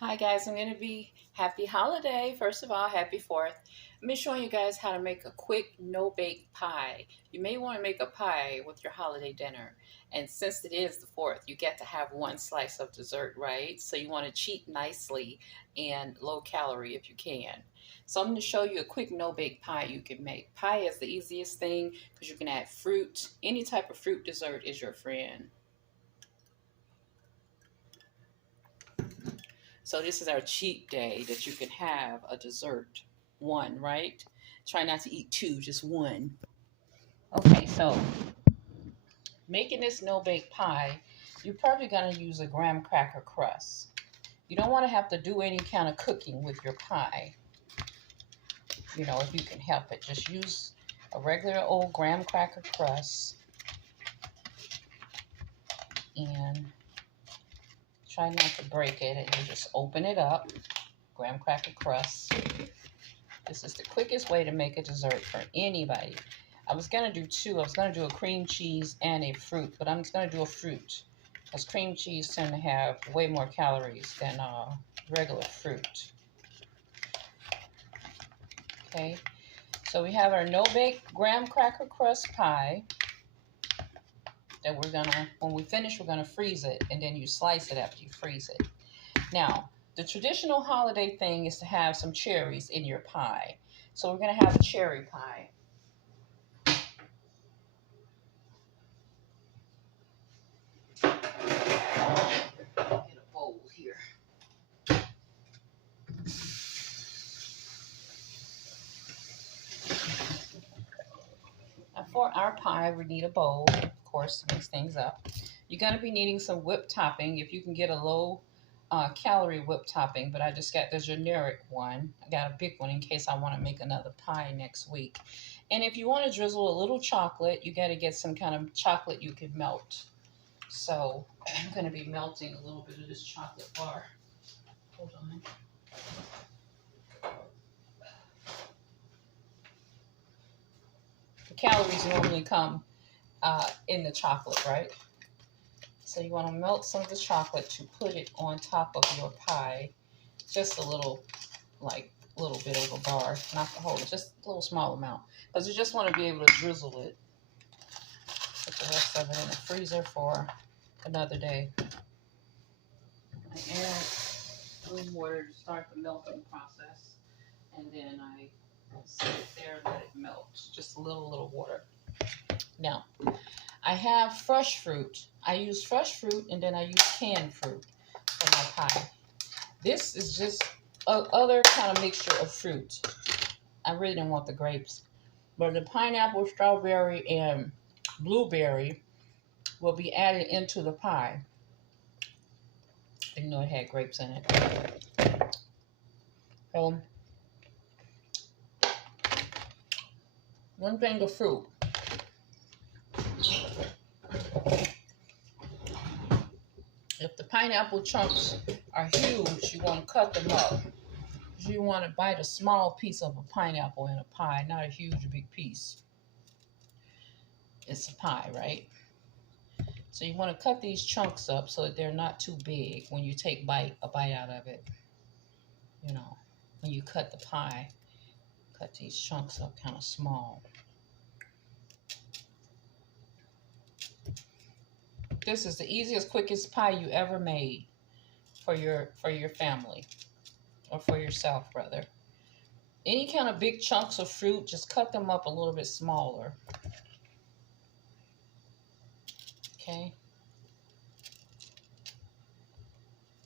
Hi guys, I'm going to be happy holiday. First of all, happy 4th. I'm showing you guys how to make a quick no-bake pie. You may want to make a pie with your holiday dinner. And since it is the 4th, you get to have one slice of dessert, right? So you want to cheat nicely and low calorie if you can. So I'm going to show you a quick no-bake pie you can make. Pie is the easiest thing because you can add fruit. Any type of fruit dessert is your friend. So this is our cheat day that you can have a dessert. One, right? Try not to eat two, just one. Okay, so making this no-bake pie, you're probably going to use a graham cracker crust. You don't want to have to do any kind of cooking with your pie. You know, if you can help it, just use a regular old graham cracker crust and try not to break it. And you just open it up, graham cracker crust. This is the quickest way to make a dessert for anybody. I was going to do two. I was going to do a cream cheese and a fruit, but I'm just going to do a fruit because cream cheese tend to have way more calories than regular fruit. Okay, so we have our no-bake graham cracker crust pie that we're going to, when we finish, we're going to freeze it, and then you slice it after you freeze it. Now, the traditional holiday thing is to have some cherries in your pie. So we're going to have a cherry pie. Get a bowl here. Now for our pie, we need a bowl, of course, to mix things up. You're going to be needing some whipped topping if you can get a low calorie whipped topping, but I just got the generic one. I got a big one in case I want to make another pie next week. And if you want to drizzle a little chocolate, you got to get some kind of chocolate you can melt. So I'm going to be melting a little bit of this chocolate bar. Hold on. The calories normally come in the chocolate, right? So you want to melt some of the chocolate to put it on top of your pie. Just a little, like a little bit of a bar, not the whole, just a little small amount. Because you just want to be able to drizzle it. Put the rest of it in the freezer for another day. I add a little water to start the melting process. And then I set it there and let it melt. Just a little water. Now, I have fresh fruit. I use fresh fruit and then I use canned fruit for my pie. This is just other kind of mixture of fruit. I really didn't want the grapes. But the pineapple, strawberry, and blueberry will be added into the pie. Even though it had grapes in it. So, one thing of fruit. If the pineapple chunks are huge, you want to cut them up. You want to bite a small piece of a pineapple in a pie, not a huge big piece. It's a pie, right? So you want to cut these chunks up so that they're not too big when you take a bite out of it. You know, when you cut the pie, cut these chunks up kind of small. This is the easiest, quickest pie you ever made for your family, or for yourself rather. Any kind of big chunks of fruit, just cut them up a little bit smaller. Okay.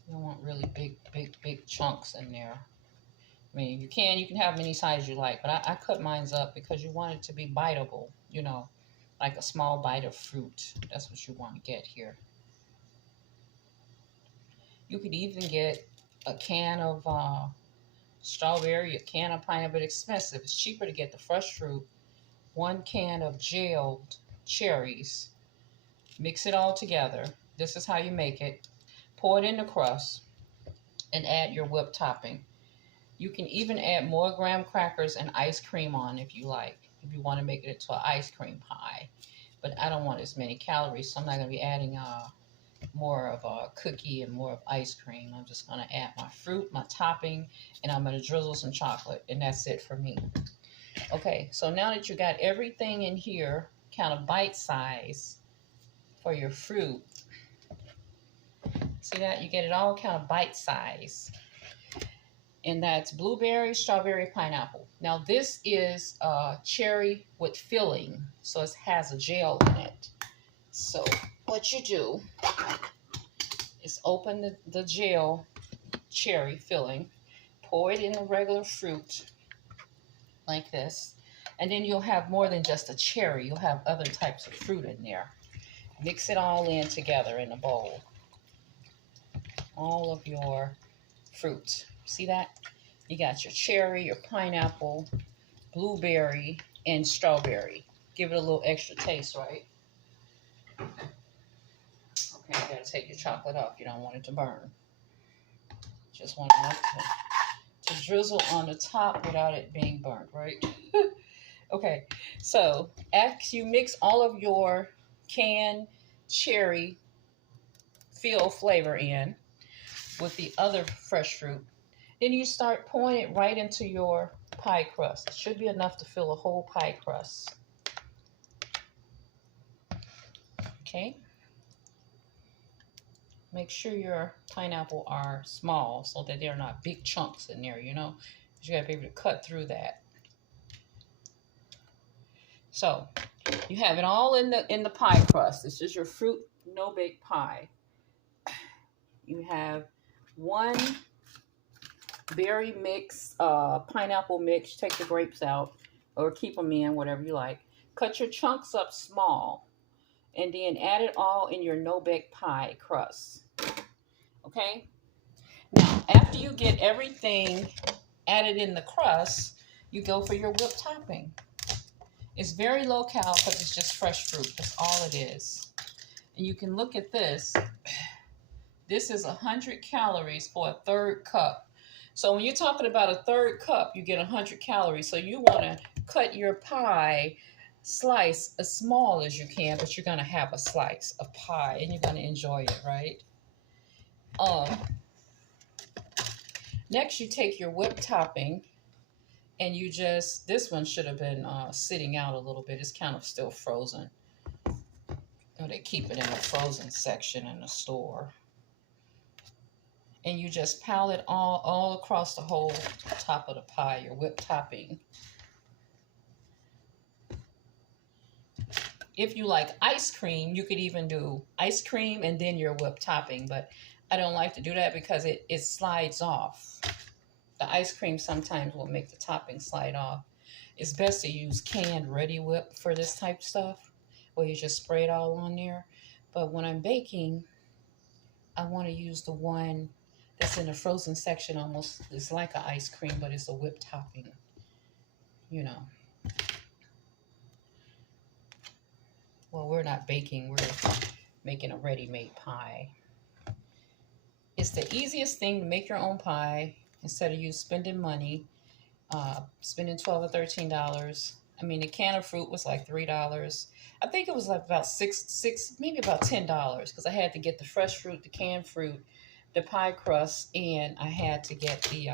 You don't want really big chunks in there. I mean, you can have any size you like, but I cut mine up because you want it to be biteable, you know, like a small bite of fruit. That's what you want to get here. You could even get a can of strawberry, a can of pineapple, but expensive. It's cheaper to get the fresh fruit. 1 can of gelled cherries. Mix it all together. This is how you make it. Pour it in the crust and add your whipped topping. You can even add more graham crackers and ice cream on if you like, if you want to make it into an ice cream pie. But I don't want as many calories, so I'm not going to be adding more of a cookie and more of ice cream. I'm just gonna add my fruit, my topping, and I'm gonna drizzle some chocolate, and that's it for me. Okay, so now that you got everything in here, kind of bite size for your fruit, see that? You get it all kind of bite size. And that's blueberry, strawberry, pineapple. Now this is cherry with filling, so it has a gel in it. So what you do is open the gel cherry filling, pour it in the regular fruit like this, and then you'll have more than just a cherry. You'll have other types of fruit in there. Mix it all in together in a bowl. All of your fruit. See that? You got your cherry, your pineapple, blueberry, and strawberry. Give it a little extra taste, right? Okay, you gotta take your chocolate off. You don't want it to burn. Just want enough to drizzle on the top without it being burnt, right? Okay, so after you mix all of your canned cherry fill flavor in with the other fresh fruit, then you start pouring it right into your pie crust. It should be enough to fill a whole pie crust. Okay. Make sure your pineapple are small so that they're not big chunks in there, you know. You gotta be able to cut through that. So you have it all in the pie crust. This is your fruit no bake pie. You have one berry mix, pineapple mix. Take the grapes out or keep them in, whatever you like. Cut your chunks up small and then add it all in your no bake pie crust. Okay? Now, after you get everything added in the crust, you go for your whipped topping. It's very low cal because it's just fresh fruit. That's all it is. And you can look at this. This is 100 calories for a third cup. So when you're talking about a third cup, you get 100 calories. So you want to cut your pie slice as small as you can, but you're going to have a slice of pie and you're going to enjoy it, right? Next, you take your whipped topping and you just, this one should have been sitting out a little bit. It's kind of still frozen. Oh, they keep it in the frozen section in the store. And you just pile it all across the whole top of the pie, your whipped topping. If you like ice cream, you could even do ice cream and then your whipped topping, but I don't like to do that because it slides off. The ice cream sometimes will make the topping slide off. It's best to use canned ready whip for this type of stuff, where you just spray it all on there. But when I'm baking, I want to use the one that's in the frozen section. Almost, it's like an ice cream, but it's a whipped topping, you know. Well, we're not baking, we're making a ready-made pie. It's the easiest thing to make your own pie instead of you spending money, spending $12 or $13. I mean, a can of fruit was like $3. I think it was like about six, maybe about $10 because I had to get the fresh fruit, the canned fruit, the pie crust, and I had to get the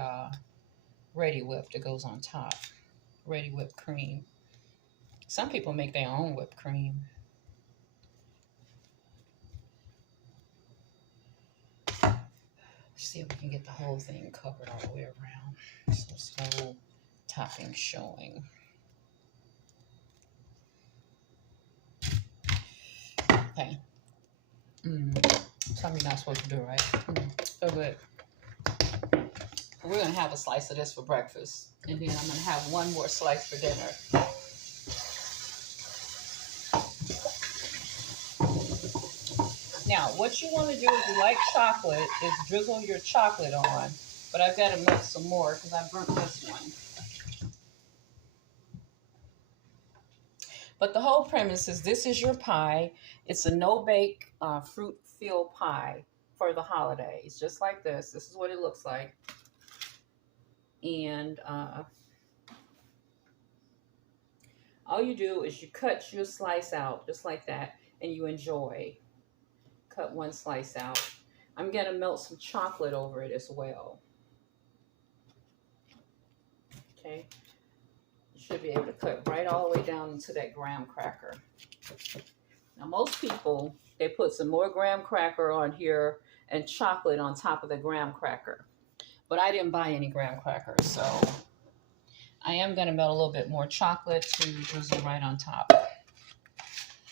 ready whip that goes on top, ready whipped cream. Some people make their own whipped cream. See if we can get the whole thing covered all the way around. So it's no topping showing. Okay. Something you're not supposed to do, right? So good. We're going to have a slice of this for breakfast. And then I'm going to have one more slice for dinner. Now, what you want to do if you like chocolate is drizzle your chocolate on. But I've got to melt some more because I burnt this one. But the whole premise is this is your pie. It's a no-bake fruit-filled pie for the holidays. Just like this. This is what it looks like. And all you do is you cut your slice out just like that and you enjoy. cut one slice out. I'm going to melt some chocolate over it as well. Okay. You should be able to cut right all the way down into that graham cracker. Now, most people, they put some more graham cracker on here and chocolate on top of the graham cracker. But I didn't buy any graham crackers, so I am going to melt a little bit more chocolate to drizzle right on top.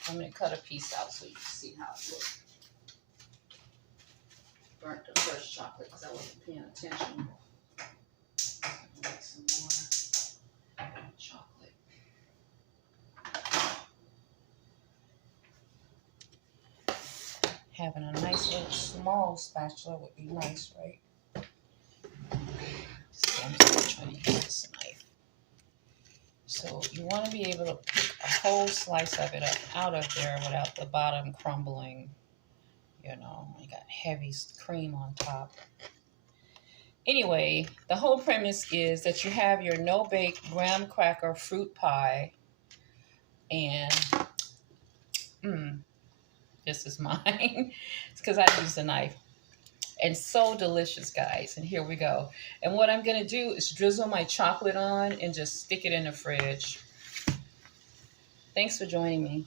I'm going to cut a piece out so you can see how it looks. Burnt the first chocolate because I wasn't paying attention. Make some more chocolate. Having a nice little small spatula would be nice, right? I'm just trying to use this knife. So you want to be able to pick a whole slice of it up out of there without the bottom crumbling. You know, you got heavy cream on top. Anyway, the whole premise is that you have your no-bake graham cracker fruit pie. And this is mine. It's because I used a knife. And so delicious, guys. And here we go. And what I'm going to do is drizzle my chocolate on and just stick it in the fridge. Thanks for joining me.